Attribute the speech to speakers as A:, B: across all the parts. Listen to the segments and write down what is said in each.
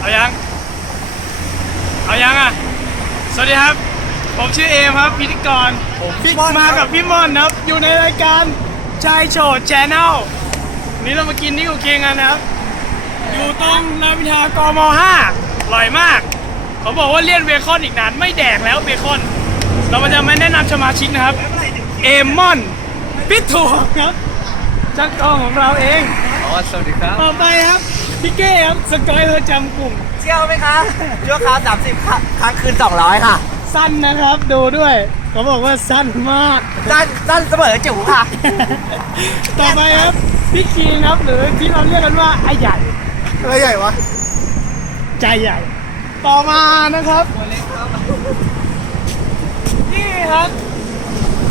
A: เอายัง เอายังอะ สวัสดีครับ ผมชื่อเอมครับพิธีกรพี่มากับพี่ม่อนนะครับ อยู่ในรายการชายโชว์แชนแนลนี้เรามากินนี่กูเกงกันนะครับ อยู่ตรงรามอินทรากม5อร่อยมาก เขาบอกว่าเลี่ยนเบคอนอีกนาน ไม่แดกแล้วเบคอน เรามาจะมาแนะนำสมาชิกนะครับ เอมอนพิทูครับจักรกองของเราเอง
B: อ๋อสวัสดีครับ
A: ต่อไปครับ พี่เก้ครับสกอยประจำกลุ่ม
B: เที่ยวไหมคะชั่วคราว30ค่ะครั้งคืน200ค่ะ
A: สั้นนะครับดูด้วยเขาบอกว่าสั้นมาก
B: ด้านด้านเสมอจิ๋วค่ะ
A: ต่อไปครับพี่คีนครับหรือที่เราเรียกกันว่าไอ้ใหญ่
B: อะไรใหญ่วะ
A: ใจใหญ่ ต่อมานะครับนี่ครับ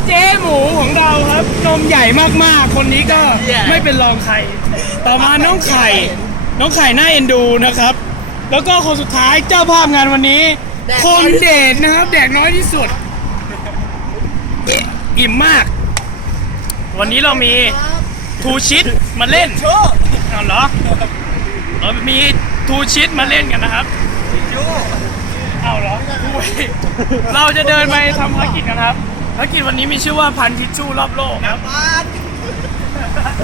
A: เจ๊หมูของเราครับนมใหญ่มากๆ คนนี้ก็ไม่เป็นรองใคร ต่อมาน้องไข่ น้องไข่น่าเอ็นดูนะครับ แล้วก็คนสุดท้ายเจ้าภาพงานวันนี้ คนเดทนะครับ แดกน้อยที่สุด อิ่มมาก วันนี้เรามีทูชิดมาเล่นเอาเหรอเออมีทูชิดมาเล่นกันนะครับเอาเหรออุ้ยเราจะเดินไปทำภารกิจกันครับภารกิจวันนี้มีชื่อว่าพันทิชชู่รอบโลกครับ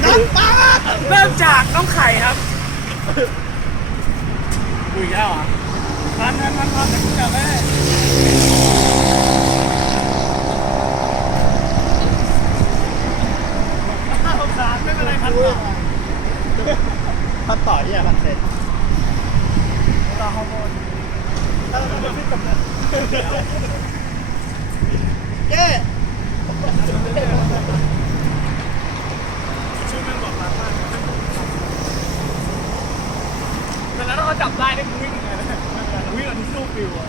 A: เริ่มจากน้องไข่ครับอุ้ยแล้วเหรอพันพันพันพันแต่กูจับแม่สงสารไม่เป็นไรครับ
B: พัดต่อที่อะพัดเสร็จ
A: เย้ชื่อแม่งบอกรักมากแต่แล้วเรา จับได้ได้กูวิ่งไงนะวิ่งอันที่สู้ฟิวอะ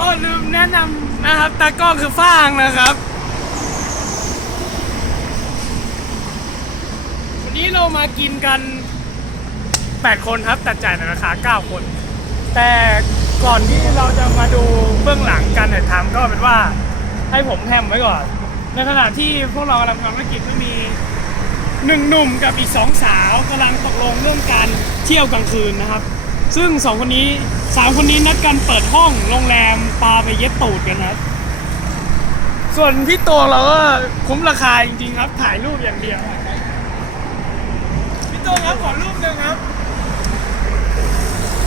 A: ก็ลืมแนะนำนะครับตากล้องคือฟางนะครับ วันนี้เรามากินกัน 8 คนครับแต่จ่ายในราคา 9 คน แต่ก่อนที่เราจะมาดูเบื้องหลังการถ่ายทำก็เป็นว่าให้ผมแฮมไว้ก่อน ในขณะที่พวกเรากำลังทำธุรกิจก็มี หนึ่งหนุ่มกับอีกสองสาวกำลังตกลงเรื่องการเที่ยวกลางคืนนะครับ ซึ่งสองคนนี้สามคนนี้นัดกันเปิดห้องโรงแรมปาไปเย็ดตูดกันนะครับส่วนพี่ตัวเราก็คุ้มราคาจริงๆครับ ถ่ายรูปอย่างเดียวพี่ตัวครับขอรูปหนึ่งครับ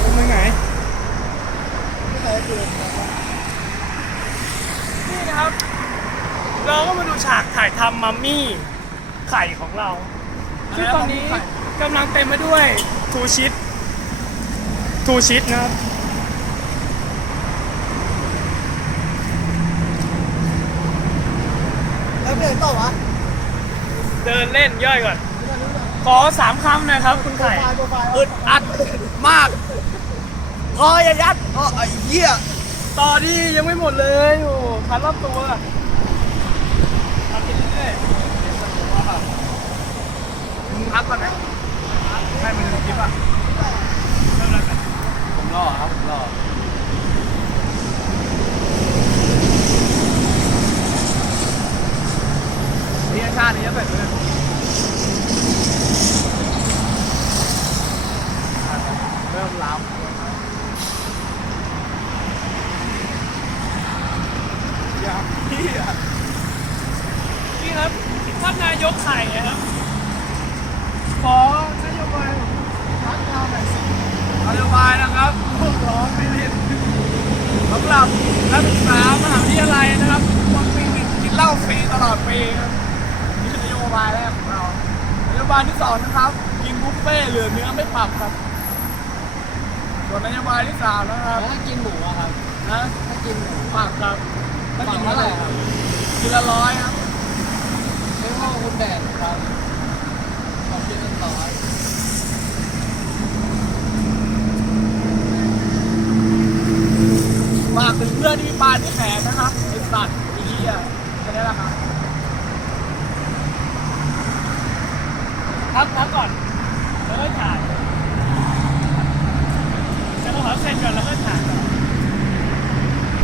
A: รูปหนึ่งไหนนี่นะครับ เราก็มาดูฉากถ่ายทำมัมมี่ ไข่ของเรา ซึ่งตอนนี้กำลังเต็มไปด้วยทูชิดทูชิดนะครับ
B: แล้วเดินต่อวะ
A: เดินเล่นย่อยก่อน ขอสามคำหนะครับคุณไข่
B: อึดอัดมากคออย่ายัดอ๋อไอ้เหี้ย
A: ต่อดียังไม่หมดเลย โอ้พันรอบตัวทำไปเรื่อย
B: มึงพักก่อนไหม
A: ๆให้มันดูคลิปอะเริ่มแล้วกัน
B: ผมรอครับผมรอนี่ชาตินี้จะเสร็จเลยเริ่มล้ำอย่างที่อะ
A: นี่ครับ ท่านนายกไข่นะครับ ขอนโยบายของพักเราหน่อยสิ
B: นโยบายนะครับพวกร้อนไม่เล่นสำหรับนักศึกษามหาวิทยาลัยนะครับวันปีหนึ่งกินเหล้าฟรีตลอดปีครับนี่คือนโยบายแรกของเรานโยบายที่สองนะครับ กินบุฟเฟ่ต์เหลือเนื้อไม่ปรับครับ ส่วนนโยบายที่สามนะครับ
C: แล้วถ้ากินหมูอะครับ
B: นะ
C: ถ้ากินหมู
B: ปรับครับถ้ากิน
C: ปรับ
B: เท่า
C: เท่า
B: ไห
C: ไหร่
B: ร่ค
C: ครั
B: รับบกินละร้อยครับ
C: มีปานที่แขนนะครับเป็นสัตว์อีเหี้ย
B: แค่นี้แหละครับพักพักก่อนแล้วก็ถ่ายจะต้องขอเซนก่อนแล้วก็ถ่าย